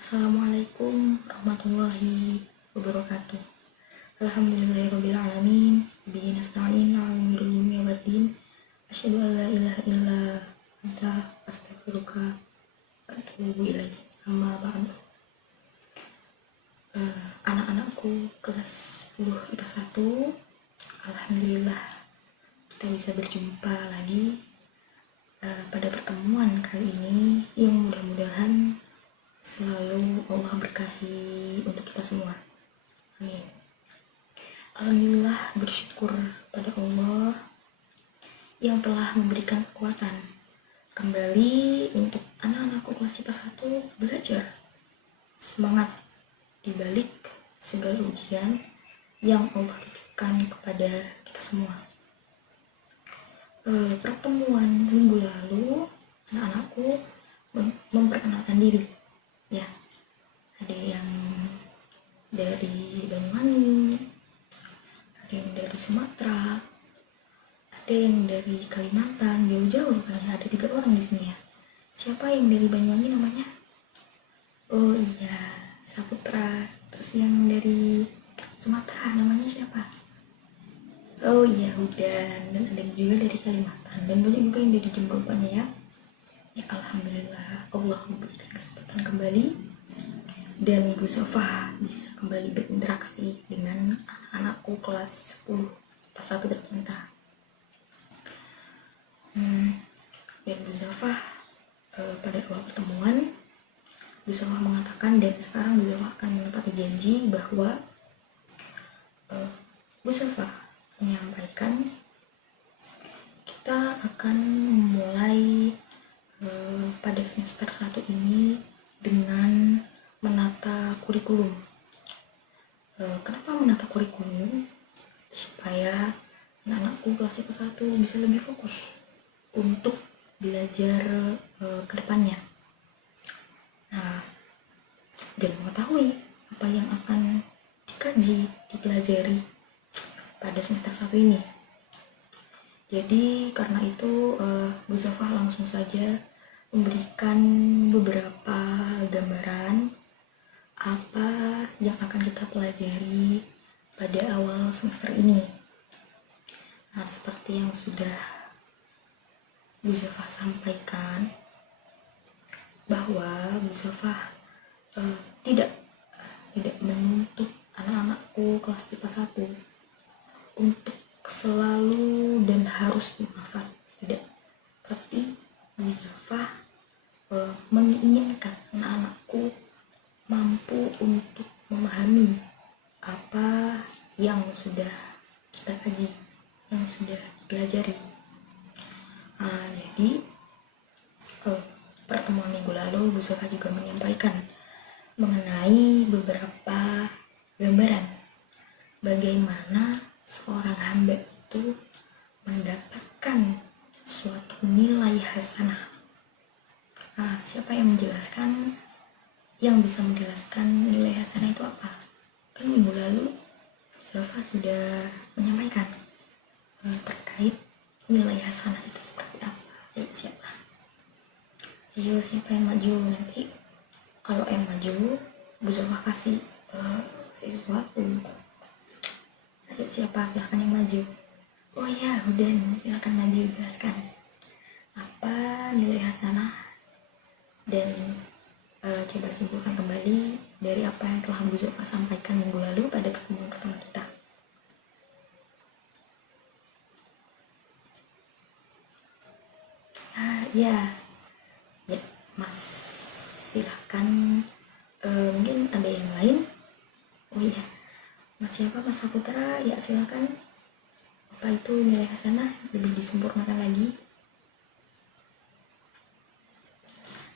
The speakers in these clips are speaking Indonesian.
Assalamualaikum warahmatullahi wabarakatuh. Alhamdulillahirabbil alamin. Bihi nasta'in 'ala umuri dunya waddin. Asyhadu an la ilaha illa anta astaghfiruka wa atubu ilaik. Amma ba'du. Anak-anakku kelas 10 IPA 1. Alhamdulillah kita bisa berjumpa lagi pada pertemuan kali ini yang mudah-mudahan selalu Allah berkahi untuk kita semua. Amin. Alhamdulillah, bersyukur pada Allah yang telah memberikan kekuatan kembali untuk anak-anakku kelas IPA 1 belajar. Semangat di balik segala ujian yang Allah titipkan kepada kita semua. Pertemuan minggu lalu anak-anakku memperkenalkan diri. Ya, ada yang dari Banyuwangi, ada yang dari Sumatera, ada yang dari Kalimantan, jauh-jauh rupanya. Ada 3 orang di sini ya. Siapa yang dari Banyuwangi namanya? Oh iya, Saputra. Terus yang dari Sumatera namanya siapa? Oh iya, Hudan. Dan ada juga dari Kalimantan. Dan banyak juga yang dari Jember rupanya ya. Ya alhamdulillah, Allah memberikan kesempatan kembali dan Bu Sofah bisa kembali berinteraksi dengan anak-anakku kelas 10 IPA 1 tercinta. Dan Bu Sofah pada awal pertemuan Bu Sofah mengatakan, dan sekarang Bu Sofah akan menepati janji bahwa Bu Sofah menyampaikan kita akan memulai pada semester 1 ini dengan menata kurikulum. Kenapa menata kurikulum? Supaya anak-anakku kelas IPA 1 bisa lebih fokus untuk belajar ke depannya. Nah, dan mengetahui apa yang akan dikaji, dipelajari pada semester 1 ini. Jadi karena itu Bu Sofah langsung saja memberikan beberapa gambaran apa yang akan kita pelajari pada awal semester ini. Nah, seperti yang sudah Bu Sofah sampaikan, bahwa Bu Sofah tidak menuntut anak-anakku kelas IPA 1 untuk selalu dan harus menghafal, tidak. Tapi Bu Sofah menginginkan anak-anakku mampu untuk memahami apa yang sudah kita kaji, yang sudah dipelajari. Jadi pertemuan minggu lalu Bu Sofah juga menyampaikan mengenai beberapa gambaran bagaimana seorang hamba itu mendapatkan suatu nilai hasanah. Siapa yang menjelaskan? Yang bisa menjelaskan nilai hasanah itu apa? Kan minggu lalu Sofah sudah menyampaikan terkait nilai hasanah itu seperti apa. Siapa yang maju? Nanti kalau yang maju Bu Sofah kasih sesuatu. Ayo siapa? Silahkan yang maju. Oh ya, Hudan, silahkan maju, jelaskan apa nilai hasanah, dan coba simpulkan kembali dari apa yang telah Bu Sofah sampaikan minggu lalu pada pertemuan pertama kita. Ya Mas, silahkan. Mungkin ada yang lain. Oh iya, Mas siapa? Mas Saputra, ya silakan. Apa itu nilai hasanah? Lebih disempurnakan lagi.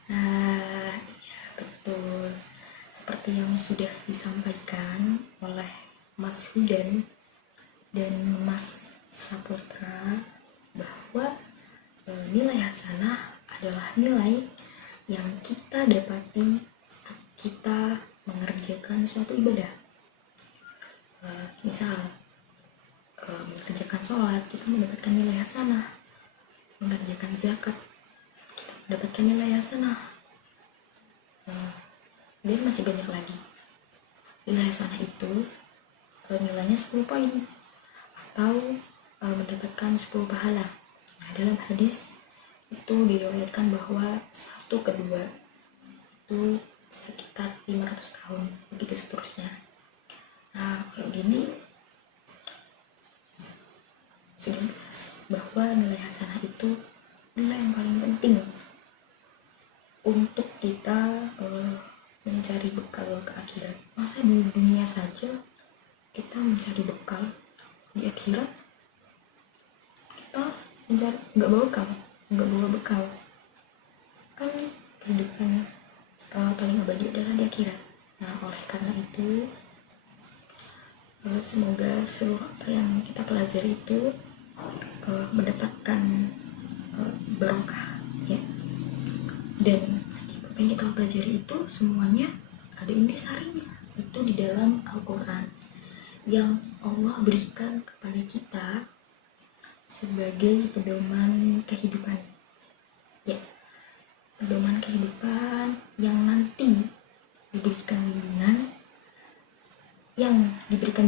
Iya betul, seperti yang sudah disampaikan oleh Mas Hudan dan Mas Saputra, bahwa nilai hasanah adalah nilai yang kita dapati saat kita mengerjakan suatu ibadah. Misal mengerjakan sholat, kita mendapatkan nilai hasanah. Mengerjakan zakat, kita mendapatkan nilai hasanah. dan masih banyak lagi. Nilai hasanah itu nilainya 10 poin atau mendapatkan 10 pahala. Nah, dalam hadis itu diriwayatkan bahwa 1 ke 2 itu sekitar 500 tahun, begitu seterusnya. Nah, kalau gini sudah jelas bahwa nilai hasanah itu nilai yang paling penting untuk kita mencari bekal ke akhirat. Masa di dunia saja kita mencari bekal, di akhirat kita mencari nggak bawa bekal kan. Kehidupan paling abadi adalah di akhirat. Nah, oleh karena itu semoga seluruh apa yang kita pelajari itu mendapatkan barokah ya, dan setiap apa yang kita pelajari itu semuanya ada intisarinya itu di dalam Al-Quran yang Allah berikan kepada kita sebagai pedoman kehidupan ya, pedoman kehidupan yang nanti diberikan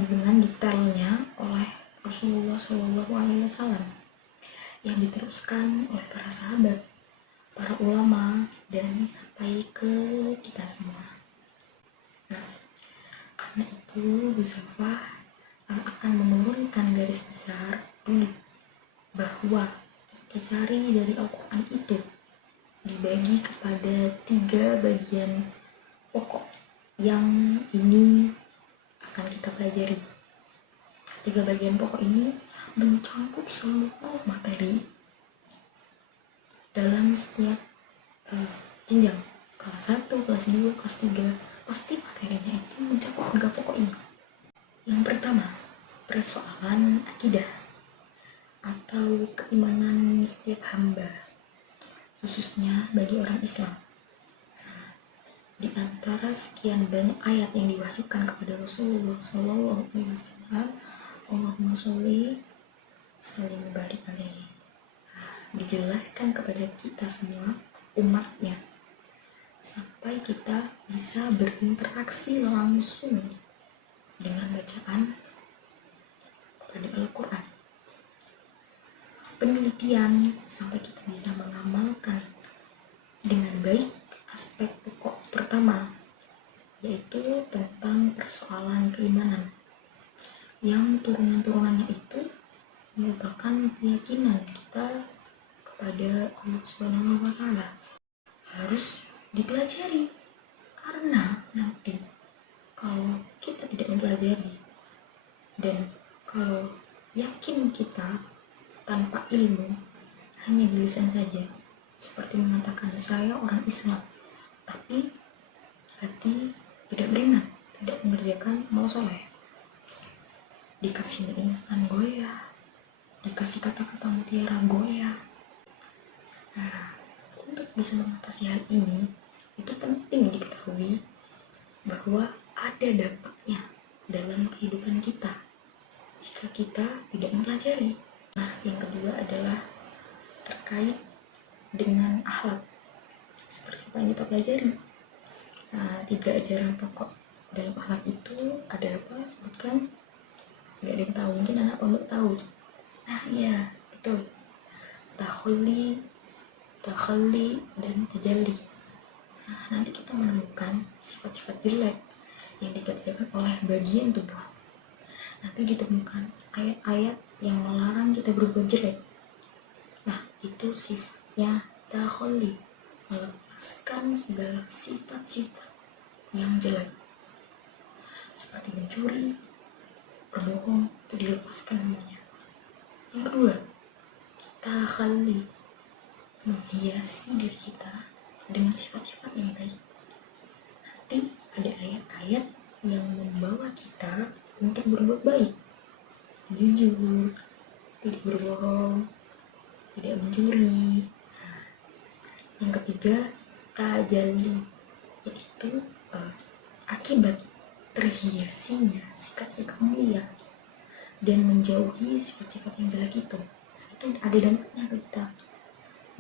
bimbingan detailnya oleh Rasulullah SAW yang diteruskan oleh para sahabat, para ulama, dan sampai ke kita semua. Nah, karena itu Bu Safah akan menurunkan garis besar dulu bahwa intisari dari Al-Quran itu dibagi kepada 3 bagian pokok yang ini akan kita pelajari. 3 bagian pokok ini mencakup seluruh materi dalam setiap jenjang, kelas 1, kelas 2, kelas 3, pasti materinya itu mencakup 3 pokok ini. Yang pertama, persoalan akidah atau keimanan setiap hamba, khususnya bagi orang Islam. Nah, di antara sekian banyak ayat yang diwahyukan kepada Rasulullah SAW, Allahumma sholli salim barik alaihi, dijelaskan kepada kita semua umatnya sampai kita bisa berinteraksi langsung dengan bacaan kepada Al-Quran, penelitian sampai kita bisa mengamalkan dengan baik aspek pokok pertama, yaitu tentang persoalan keimanan yang turunan-turunannya itu merupakan keyakinan kita kepada Allah Subhanahu wa Ta'ala, harus dipelajari. Karena nanti kalau kita tidak mempelajari dan kalau yakin kita tanpa ilmu, hanya di lisan saja, seperti mengatakan saya orang Islam, tapi hati tidak beriman, tidak mengerjakan amal soleh, dikasih mie instan goyah, dikasih kata-kata mutiara goyah. Nah, untuk bisa mengatasi hal ini, itu penting diketahui bahwa ada dampaknya dalam kehidupan kita jika kita tidak mempelajari. Nah, yang kedua adalah terkait dengan akhlak, seperti apa yang kita pelajari. Nah, 3 ajaran pokok dalam akhlak itu ada apa? Sebutkan. Gak ada yang tahu, mungkin anak pondok tahu. Nah, iya, betul. Takhalli, dan tajalli. Nah, nanti kita menemukan sifat-sifat jelek yang dikerjakan oleh bagian tubuh. Nanti ditemukan ayat-ayat yang melarang kita berbuat jelek. Nah, itu sifatnya takhalli, melepaskan segala sifat-sifat yang jelek seperti mencuri, berbohong, itu dilepaskan semuanya. Yang kedua, takhalli, menghiasi diri kita dengan sifat-sifat yang baik. Nanti ada ayat-ayat yang membawa kita untuk berbuat baik, jujur, tidak berbohong, tidak mencuri. Yang ketiga, tajalli, yaitu akibat terhiasinya sikap-sikap mulia dan menjauhi sifat-sifat yang jelek itu ada dampaknya ke kita,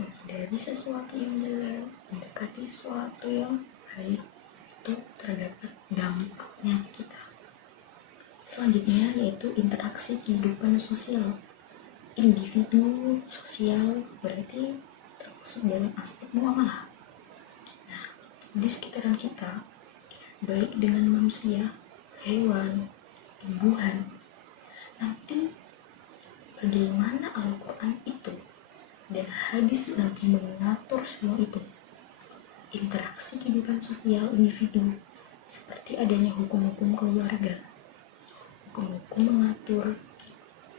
menghindari sesuatu yang jelek, mendekati sesuatu yang baik, itu terdapat dampaknya kita. Selanjutnya yaitu interaksi kehidupan sosial. Individu sosial berarti termasuk dalam aspek muamalah. Nah, di sekitaran kita, baik dengan manusia, hewan, tumbuhan, nanti bagaimana Al-Quran itu dan hadis Nabi mengatur semua itu. Interaksi kehidupan sosial individu seperti adanya hukum-hukum keluarga. Hukum-hukum mengatur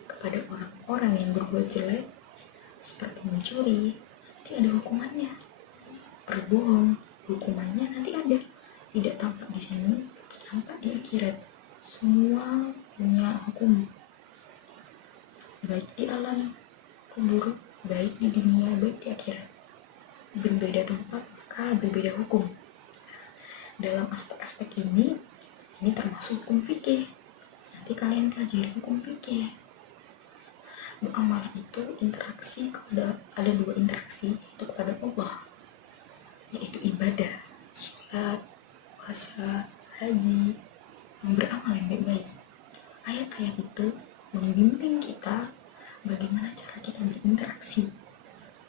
kepada orang-orang yang berbuat jelek seperti mencuri, nanti ada hukumannya. Berbohong, hukumannya nanti ada. Tidak tampak di sini, tampak di akhirat. Semua punya hukum, baik di alam kubur, baik di dunia, baik di akhirat. Berbeda tempat, maka berbeda hukum. Dalam aspek-aspek ini termasuk hukum fikih. Nanti kalian pelajari hukum fikih. Muamalah itu interaksi ada dua interaksi, yaitu kepada Allah, yaitu ibadah, sholat, puasa, haji, beramal yang baik-baik. Ayat-ayat itu membimbing kita bagaimana cara kita berinteraksi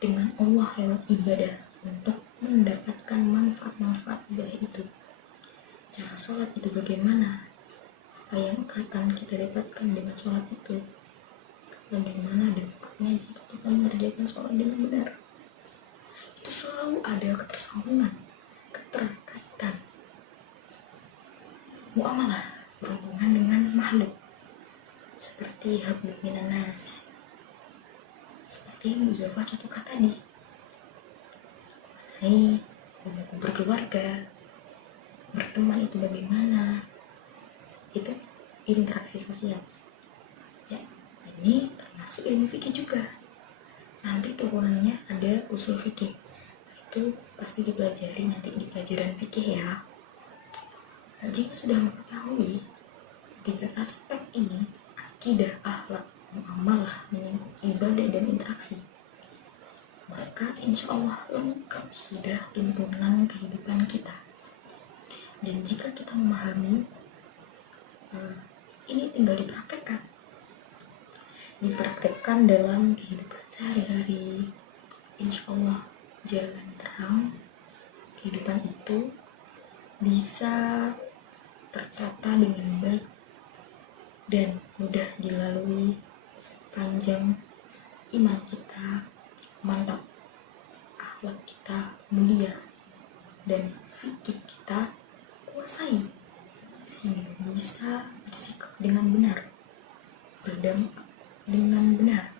dengan Allah lewat ibadah untuk mendapatkan manfaat-manfaat ibadah itu. Cara sholat itu bagaimana? Apa yang akan kita dapatkan dengan sholat itu? Bagaimana dampaknya jika kita mengerjakan sholat dengan benar? Itu selalu ada ketersambungan, keterkaitan. Muamalah berhubungan dengan makhluk seperti hablum minan nas, seperti yang Muzaffar contohkan tadi. Hai, hukum berkeluarga, berteman itu bagaimana? Itu interaksi sosial. Ya, ini termasuk ilmu fikih juga. Nanti turunannya ada usul fikih. Itu pasti dipelajari nanti di pelajaran fikih ya. Nah, jika sudah mengetahui tiga aspek ini, akidah, akhlak, muamalah, menyangkut ibadah dan interaksi, maka insya Allah lengkap sudah tuntunan kehidupan kita. Dan jika kita memahami, ini tinggal dipraktekkan dalam kehidupan sehari-hari. Insya Allah jalan terang kehidupan itu bisa tertata dengan baik dan mudah dilalui sepanjang iman kita mantap, akhlak kita mulia, dan fikih kita kuasai, sehingga bisa bersikap dengan benar, berdampak dengan benar,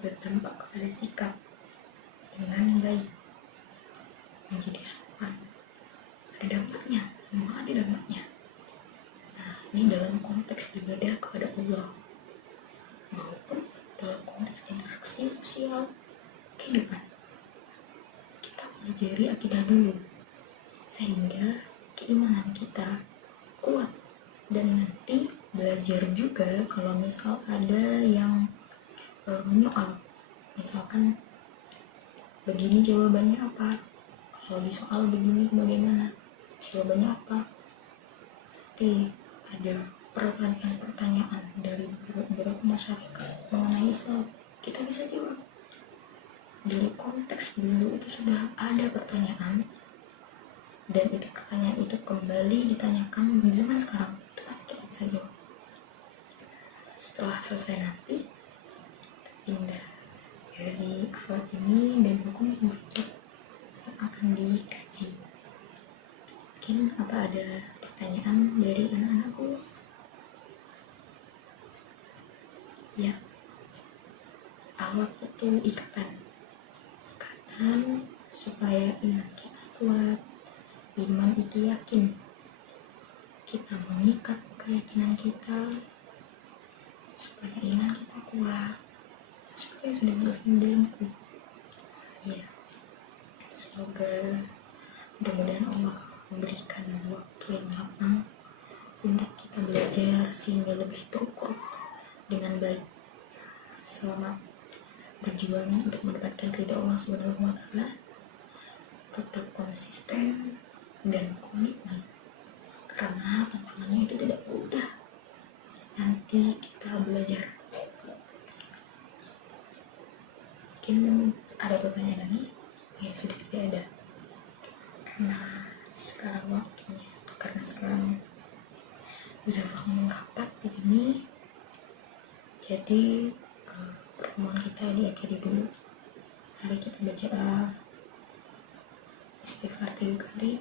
berdampak kepada sikap dengan baik, menjadi sopan. Ada dampaknya, semua ada dampaknya. Nah, ini dalam konteks ibadah kepada Allah maupun dalam konteks interaksi sosial kehidupan. Kita pelajari akidah dulu sehingga keimanan kita kuat, dan nanti belajar juga kalau misal ada yang menyoal, misalkan begini jawabannya apa, kalau di soal begini bagaimana jawabannya apa. Nanti ada pertanyaan-pertanyaan dari beberapa masyarakat mengenai Islam, kita bisa jawab. Dari konteks dulu itu sudah ada pertanyaan, dan itu pertanyaan itu kembali ditanyakan di zaman sekarang, itu pasti kita bisa jawab. Setelah selesai nanti pindah dari akhlak ini dan hukum fikih yang akan dikaji. Mungkin apa ada pertanyaan dari anak-anakku? Ya, akhlak itu ikatan supaya iman kita kuat. Iman itu yakin, kita mengikat keyakinan kita supaya iman kita kuat. Seperti yang sudah dijelaskan dalamku. Ya, semoga mudah-mudahan Allah memberikan waktu yang lapang untuk kita belajar sehingga lebih terukur dengan baik. Selamat berjuang untuk mendapatkan ridha Allah Subhanahu wa Ta'ala. Tetap konsisten dan komitmen karena tantangannya itu tidak mudah. Nanti kita belajar. Mungkin ada pertanyaan lagi? Ya sudah, tidak ada. Karena sekarang Uzafah mau rapat begini, jadi pertemuan kita diakhiri dulu. Mari kita baca istighfar 3 kali,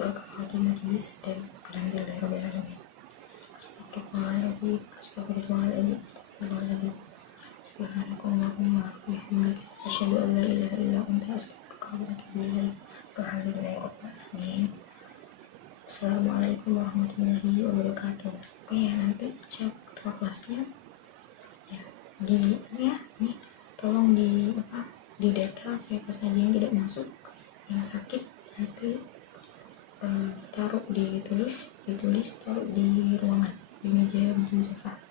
doa kafaratul majelis, dan alhamdulillahirabbil alamin. Astagfirullahaladzim, astagfirullahaladzim, astagfirullahaladzim. Subhanakallahumma wa bihamdika, asyhadu an la ilaha illa anta, astaghfiruka wa atubu ilaik. Alhamdulillahirabbil alamin. Assalamualaikum warahmatullahi wabarakatuh. Oh ya, nanti cek kelasnya ya nih, tolong di data siapa saja yang tidak masuk, yang sakit nanti taruh ditulis taruh di ruangan, di meja Bu Uzafah.